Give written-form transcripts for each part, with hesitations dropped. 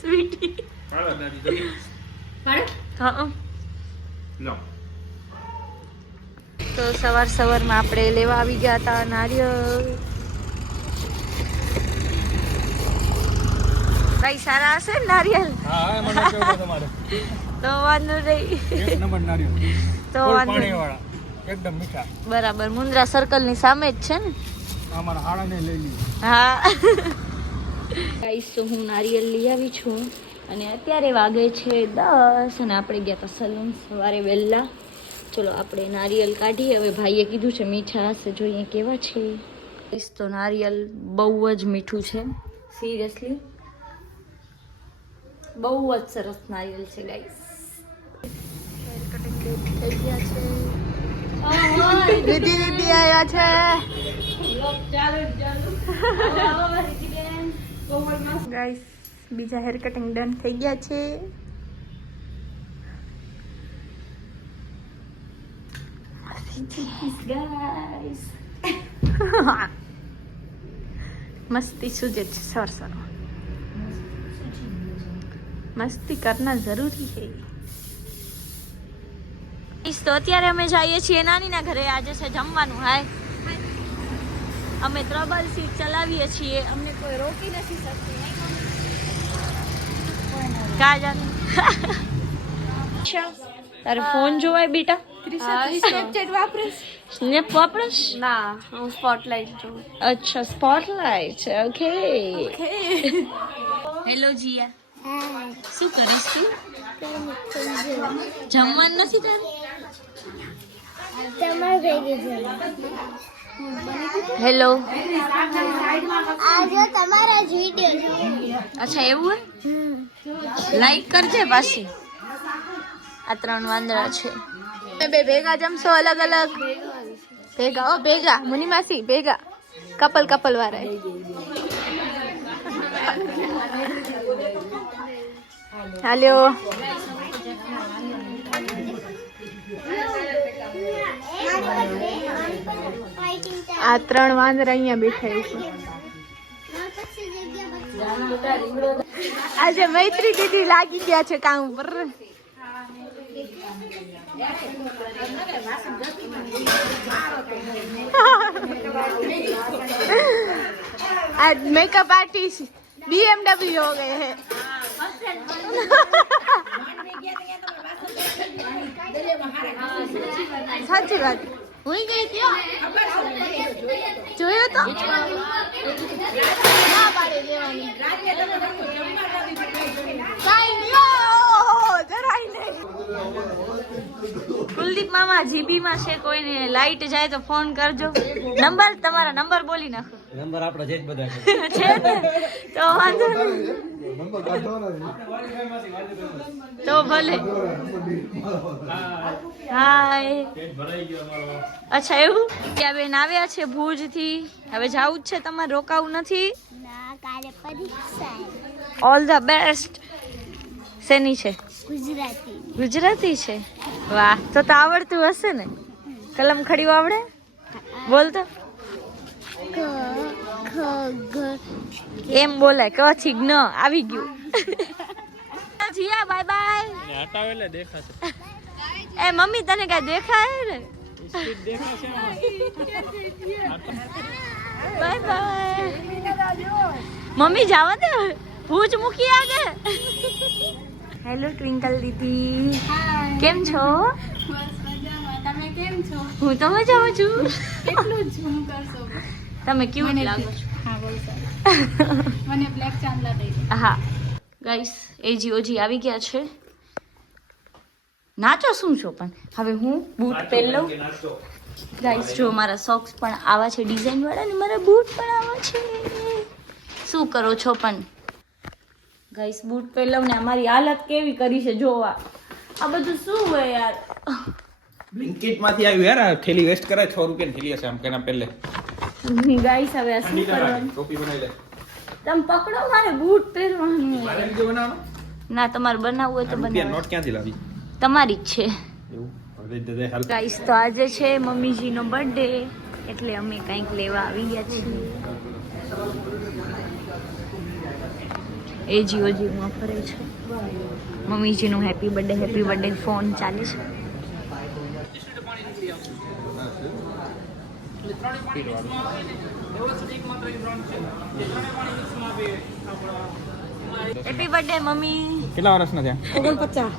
Sweetie પાડો દાદી હા તો સવારમાં આપણે લેવા આવી ગયા હતા નારિયેળ. ભાઈ સારા હશે ને નારિયેળ? હા મને કેવું તમારે તો વાંધો નહીં. એક નંબર નારિયેળ તો વાંધો નહીં. પાણીવાળા એકદમ મીઠા. બરાબર. મુન્દ્રા સર્કલ ની સામે જ છે ને? અમારા હાડાને લઈ લીધું. હા ગાઈસ તો હું નારિયેળ લઈ આવી છું અને અત્યારે વાગે છે 10 અને આપણે ગયા હતા સલૂન સવારે વહેલા. ચલો આપણે નારિયેળ કાઢીએ. હવે ભાઈએ કીધું છે મીઠા હશે, જોઈએ કેવા છે. ગાઈસ તો નારિયેળ બહુ જ મીઠું છે, સિરિયસલી બહુ જ સરસ નારિયેળ છે ગાઈસ. દીદી દીદી આવ્યા છે. ગાઈસ બીજા હેર કટિંગ ડન થઈ ગયા છે. ગાઈસ मस्ती सूझे सर सर मस्ती करना जरूरी है. તો અત્યારે અમે જઈએ છીએ નાનીના ઘરે. આજે છે જમવાનું. હાય અમે ટ્રબલ સીટ ચલાવીએ છીએ, અમને કોઈ રોકી નથી શકતું. કા જાને તારે ફોન જોવાય બેટા? સ્નેપચેટ વાપરીશ? સ્નેપ વાપરસ? ના, હું સ્પોટલાઇટ જોઉં. અચ્છા સ્પોટલાઇટ. ઓકે. હેલો જીયા, શું કરીશ તું? જમવાનું નથી તારે? હેલો. આજે તમારા જ વિડિયો. અચ્છા એવું હે? લાઈક કરજે પાછી. આ 3 વાંદરા છે. બે ભેગા જમશો? અલગ અલગ ભેગા? ઓ ભેગા મુની માસી ભેગા. કપલ કપલ વાળા. હાલ્યો. આ 3 વાંદરા અહીંયા બેઠા છે. આજે મૈત્રી દીદી લાગી ગયા છે કામ પર. आज मेकअप आर्टिस्ट BMW हो गए हैं. સાચી વાત. હું ગઈ હતી જોયો તો ના પાડી દેવાની. કાઈ નહીં જરાય નહીં. કુલદીપ મામા જીબી માં છે, કોઈને લાઈટ જાય તો ફોન કરજો. નંબર તમારા નંબર બોલી નાખો. નંબર આપણો છે જ બધા છે ને? તો વાંધો નહીં. તો ભલે. હાય. અચ્છા એવું? ત્યાં બેન આવ્યા છે ભુજ થી. હવે જવું જ છે તમારે? રોકાવું નથી? ના, કાલે પરીક્ષા. All the best. શેની છે? ગુજરાતી. ગુજરાતી છે? વાહ, તો આવડતું હશે ને? કલમ ખડીઓ આવડે? બોલ તો. એમ બોલાય ક થી ન આવી ગયું. Jiya bye bye. હટાવે એટલે દેખાશે. એ મમ્મી તને કઈ દેખાય ને? Bye bye. મમ્મી જાવા દે, ભૂજ મૂકી આગળ. હેલો ટ્વિંકલ દીદી, કેમ છો? તમે કેમ છો? હું તો મજામાં છું. કેટલું ઝૂમ કરશો? તમે ક્યુટ લાગો છો. હા બોલ. મને બ્લેક ચાંદલા દઈ દે. હા ગાઈસ, એજી ઓજી આવી ગયા છે. નાચો શું છો પણ? હવે હું બૂટ પહેરી લઉં. ગાઈસ જો મારા સોક્સ પણ આવા છે ડિઝાઇન વાળા ને મારા બૂટ પણ આવા છે. શું કરો છો પણ? ગાઈસ બૂટ પહેરી લઉં ને અમારી હાલત કેવી કરી છે જોવા. આ બધું શું હોય યાર? બ્લિંકિટ માંથી આવ્યું યાર. આ થેલી વેસ્ટ કરે. 6 રૂપિયાની થેલી હશે આમ કેના પહેલે. ગાઈસ હવે આ શું કરવાનું? ટોપી બનાવી લે. તમે પકડો, મારે બૂટ પહેરવાનું. મારે બીજો બનાવવાનો? ના, તમારે બનાવવું હોય તો રૂપિયા બનાવો. નોટ ક્યાંથી લાવી? તમારી જ છે. એવું હવે દે હાલ. ગાઈસ તો આજે છે મમ્મીજીનો બર્થડે, એટલે અમે કંઈક લેવા આવી ગયા છીએ. એ જીઓજીમાં ફરે છે. મમ્મીજીનું હેપી બર્થડે ફોન ચાલે છે. Happy birthday mummy. કેટલા વર્ષના થયા? 49.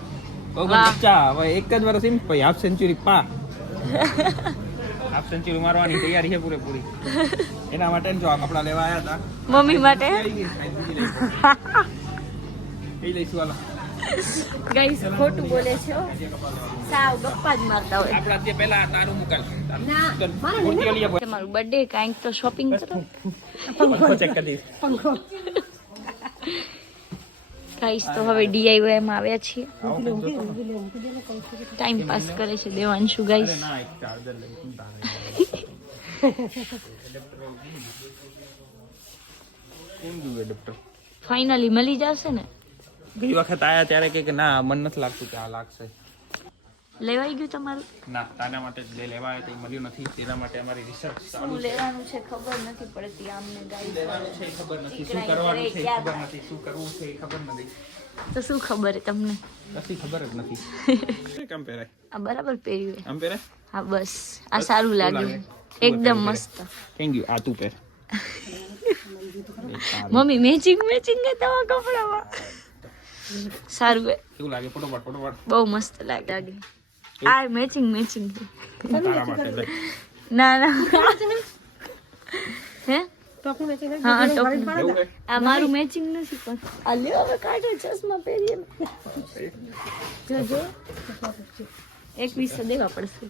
49. હવે એક જ વર્ષ એમ પછી હાફ સેન્ચુરી હાફ સેન્ચુરી મારવાની તૈયારી છે પૂરેપૂરી. એના માટે જો આ કપડા લેવા આવ્યા હતા મમ્મી માટે એ લઈશું હાલો. ગાઈસ ખોટું બોલે છે હો. સાવ ગપ્પા જ મારતા હોય. આપણા તે પહેલા તારું મુકાલ તમારું બર્થડે કાંઈક તો શોપિંગ કરો. ચેક કરી દઈશ. ગાઈસ તો હવે DIY માં આવ્યા છીએ. ટાઈમ પાસ કરે છે દેવાંશુ ગાઈસ. ના એક ચાર્જર લઈ કોણ દુએ ડોક્ટર ફાઇનલી મળી જશે ને. ગઈ વખત આયા ત્યારે કે ના મન નથી લાગતું કે આ લાગશે. લેવાઈ ગયું તમારું? ના તારા માટે જ લેવા આવ્યા તે મળ્યું નથી. તેના માટે અમારી રિસર્ચ શું લેવાનું છે ખબર નથી પડતી આમને ગાઈસ. લેવાનું છે એ ખબર નથી, શું કરવાનું છે એ ખબર નથી, શું કરવું છે એ ખબર નથી. તો શું ખબર તમને? કશી ખબર જ નથી. કેમ પહેરાય? આ બરાબર પહેર્યું આમ પહેરાય? હા બસ આ સારું લાગ્યું એકદમ મસ્ત. Thank you. આ તું પહેર. મમ્મી મેચિંગ હે તમારા કપડામાં. સારું હે, કેવું લાગે? ફોટોપાડ બહુ મસ્ત લાગે. આ મેચિંગ તારા માટે લે. ના હે હા ટોપ એવું હે? આ મારું મેચિંગ નથી પણ આ લ્યો હવે કાઢો ચશ્મા પહેરીએ જોજો 2100 દેવા પડશે.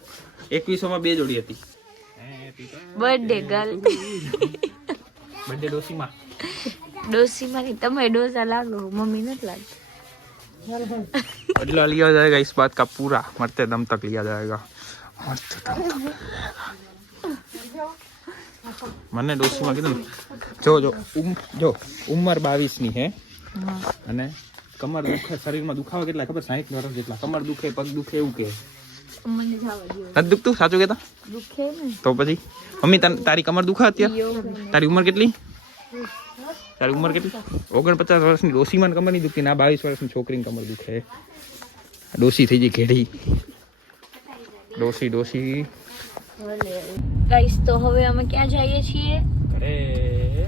2100 માં 2 જોડી હતી. બર્થડે ગર્લ બર્થડે ડોસીમાં ડોસી મારી તમે ડોસા લાગો મમ્મી નથી લાગતી. बदला लिया जाएगा इस बात का पूरा, मरते दम तक लिया जाएगा, मरते दम तक. મને ડોસીમાં કીધું જો ઉંમર 22 ની હે અને કમર દુખે, શરીરમાં દુખાવા કેટલા ખબર? 60 વર્ષ જેટલા. કમર દુખે, પગ દુખે એવું કે મને જવા દો. નથી દુખતું? સાચું કહેતા? દુખે ને તો પછી મમ્મી તારી કમર દુખા અત્યારે? તારી ઉંમર કેટલી? તારી ઉંમર કેટલી? 49 વર્ષની ડોસીમાં કમર નહીં દુખતી. ના 22 વર્ષની છોકરીની કમર દુખે. ડોસી થઈ ગઈ ઘેડી. ડોસી ગાઈસ તો હવે અમે ક્યાં જઈએ છીએ?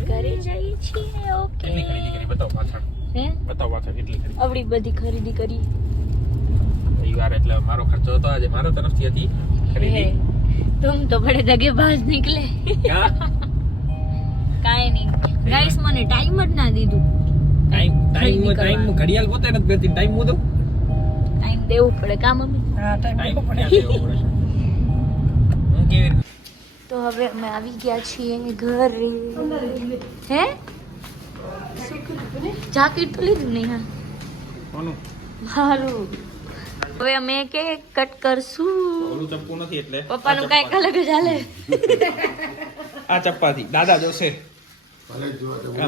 ઘરે જઈએ છીએ. ઓકે કેટલી ખરીદી કરી બતાવો પાછળ. હે બતાવો પાછળ કેટલી ખરીદી. આવડી બધી ખરીદી કરી. રવિવાર એટલે મારો ખર્ચો હતો આજે, મારો તરફથી હતી ખરીદી. तुम तो बड़े दगेबाज निकले. કાઈ નહીં ગાઈસ, મને ટાઈમ જ ના દીધું. ટાઈમ ઘડિયાળ પોતે નથી પહેરતી. ટાઈમ હું દઉં? ટાઈમ દેવું પડે કામ અમે. ટાઈમ દેવો પડે. હું કેવી રીતે? તો હવે અમે આવી ગયા છીએ ઘરે. હે જાકેટ તો લીધું નહીં? હા કોનું? મારું. હવે અમે કેક કટ કરશું. ઓલું ચપ્પુ નથી એટલે પપ્પાનું કાંઈક અલગ જ હાલે. આ ચપ્પાથી દાદા જોશે.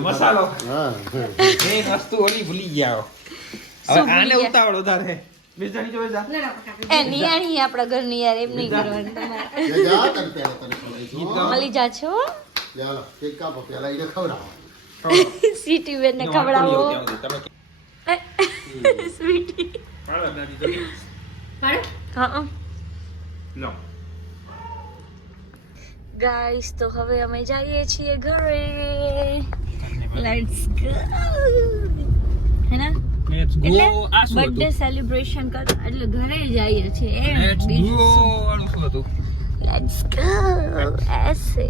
મસાલો એ વસ્તુ ઓલી ભૂલી ગયા. હવે આને ઉતાવળ વધારે. બેજાની જોઈ જા. એ નિયાણી આપણા ઘરની યાર, એમ નહીં કરવાનું તમારે. મળી જા છો સીટી બેન ને ખવડાવો. સ્વીટી હા ગાઈસ તો હવે અમે જઈએ છીએ ઘરે. Let's go. હે ને એટલે બર્થડે સેલિબ્રેશન કરવા એટલે ઘરે જઈએ છીએ. Let's go. એસે